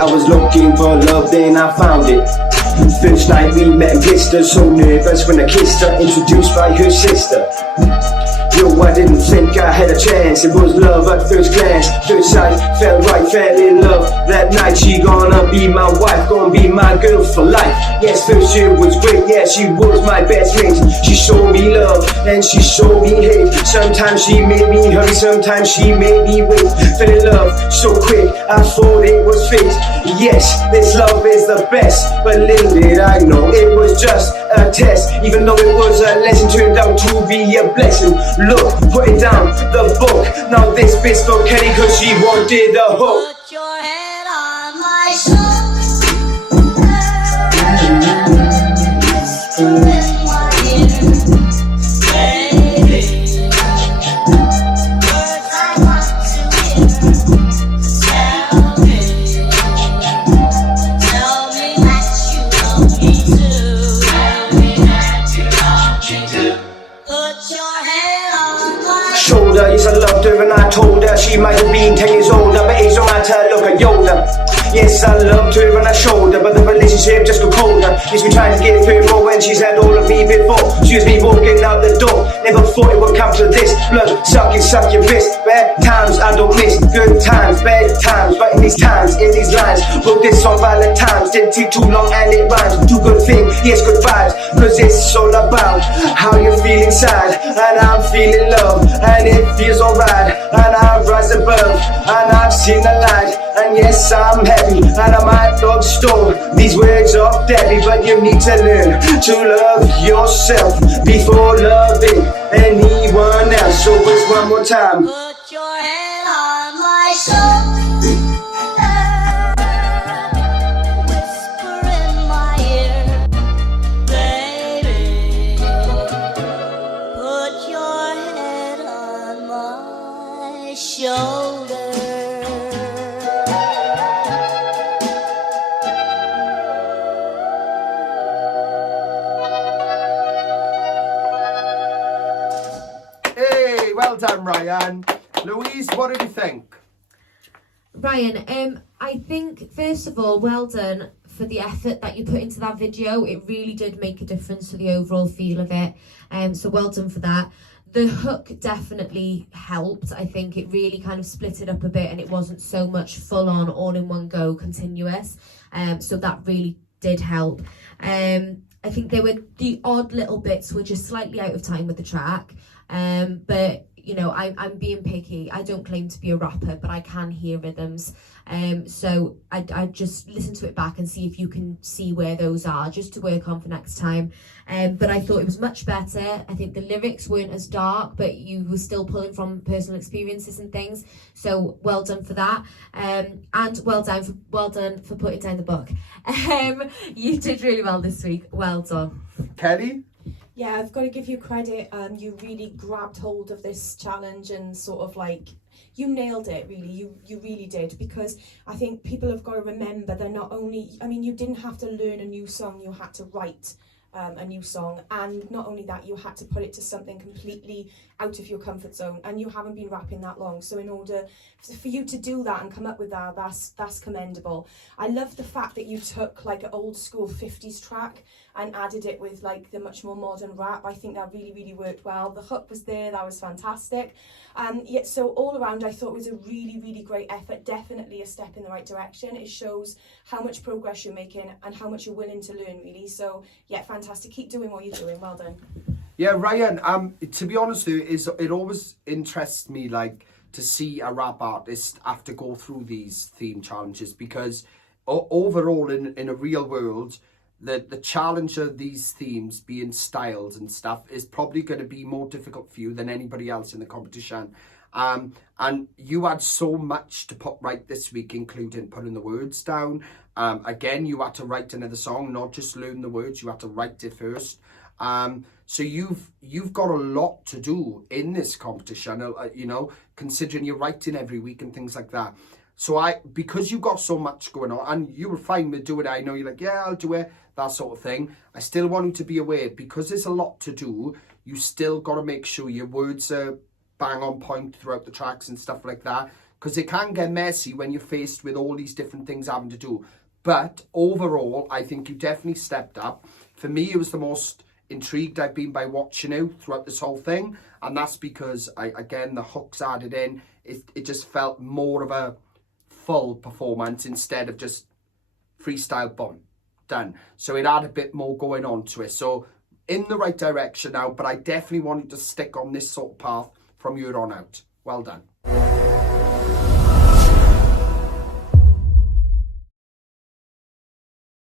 I was looking for love, then I found it. First night we met and kissed her, so nervous when I kissed her, introduced by her sister. Yo, I didn't think I had a chance. It was love at first glance. First sight, felt right, fell in love. That night she gonna be my wife, gonna be my girl for life. Yes, first year was great, yeah, she was my best mate. She showed me love, and she showed me hate. Sometimes she made me hurry, sometimes she made me wait. Fell in love so quick, I thought it was fate. Yes, this love is the best, but little did I know it was just a test. Even though it was a lesson, turned out to be a blessing. Look, putting down the book. Now this bitch for Kenny cause she wanted the hook. Put your head on my shoulder, whisper in my ear, baby. Words I want to hear. Tell me that you love me too. Tell me that you love me too. Put your head on my Shoulder, yes, I loved her and I told her she might have been 10 years older, but age don't matter, look at Yoda. Yes, I loved her and I showed her, but the relationship just got colder. Yes, we tried to give her more when she's had all of me before. She was me walking out the door, never thought it would come to this. Blood, suck your wrist. Bad times I don't miss, good times, bad times. But in these times, in these lines, wrote this song Valentine's. Didn't take too long and it rhymes. Do good thing, yes, good vibes. Cause it's all about how you feel inside. And I'm feeling love, and it feels alright. And I rise above, and I've seen the light. And yes, I'm happy, and I might not store these words of Debbie, but you need to learn to love yourself before loving anyone else. So it's one more time. Put your head on my shoulder, whisper in my ear, baby. Put your head on my shoulder. Hey, well done, Ryan. Louise, what did you think? Ryan, I think first of all, well done for the effort that you put into that video. It really did make a difference to the overall feel of it. So well done for that. The hook definitely helped. I think it really kind of split it up a bit and it wasn't so much full on, all in one go, continuous. So that really did help. I think there were the odd little bits were just slightly out of time with the track. But you know, I'm being picky. I don't claim to be a rapper, but I can hear rhythms. So I just listen to it back and see if you can see where those are, just to work on for next time. But I thought it was much better. I think the lyrics weren't as dark, but you were still pulling from personal experiences and things. So well done for that. And well done for putting down the book. You did really well this week. Well done. Kelly? Yeah, I've got to give you credit. You really grabbed hold of this challenge and sort of like, you nailed it, really. You really did, because I think people have got to remember they're not only, I mean, you didn't have to learn a new song, you had to write a new song, and not only that, you had to put it to something completely out of your comfort zone, and you haven't been rapping that long, so in order for you to do that and come up with that, that's commendable. I love the fact that you took like an old school 50s track and added it with like the much more modern rap. I think that really worked well. The hook was there, that was fantastic. Yet so all around I thought it was a really great effort, definitely a step in the right direction. It shows how much progress you're making and how much you're willing to learn, really. So yeah, fantastic. Keep doing what you're doing. Well done. Yeah, Ryan, to be honest with you, it always interests me like to see a rap artist have to go through these theme challenges, because overall in a real world, the challenge of these themes being styles and stuff is probably going to be more difficult for you than anybody else in the competition. And you had so much to put right this week, including putting the words down. Again, you had to write another song, not just learn the words, you had to write it first. So you've got a lot to do in this competition, you know, considering you're writing every week and things like that. So because you got so much going on, and you were fine with doing it, I know you're like, yeah, I'll do it, that sort of thing. I still want you to be aware, because there's a lot to do, you still got to make sure your words are bang on point throughout the tracks and stuff like that. because it can get messy when you're faced with all these different things having to do. But overall, I think you definitely stepped up. For me, it was the most intrigued I've been by watching you throughout this whole thing, and that's because, again, the hooks added in. It just felt more of a full performance instead of just freestyle, boom, done. So it had a bit more going on to it. So in the right direction now, but I definitely wanted to stick on this sort of path from here on out. Well done.